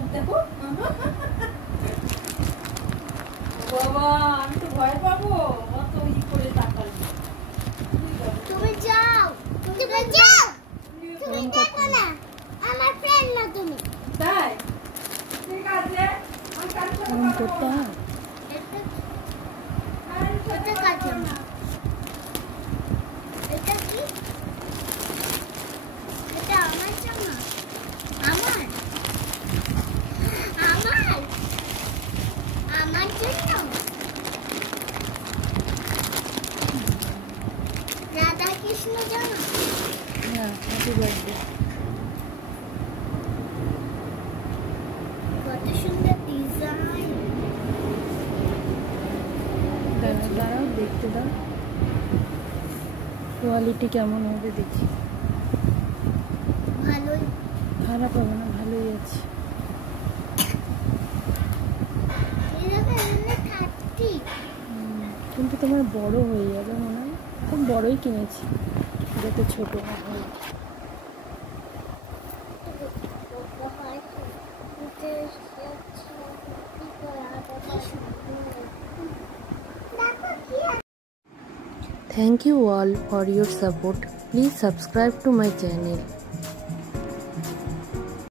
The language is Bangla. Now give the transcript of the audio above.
চোখ দেখো বাবা, আমি তো ভয় পাবো অত ই করে তাকালে। তুমি যাও, তুমি যাও, তুমি দেখো না, আমার ফ্রেন্ড না তুমি। তাই ঠিক আছে, আমি কাল ফোন করতে হয়। এটা কাছে না, এটা কি? এটা আমার জামা, আমার আমার আমার জন্য রাধা কৃষ্ণ জামা। হ্যাঁ, হ্যাপি বার্থডে। কত সুন্দর ডিজাইন। দাঁড়াও দেখতে দাও কোয়ালিটি কেমন হবে দেখি। ভালোই, খারাপ হবে না, ভালোই আছে। কিন্তু তোমার বড় হয়ে যাবে মনে হয়, খুব বড়ই কিনেছি যাতে ছোট না হয়। Thank you all for your support. Please subscribe to my channel.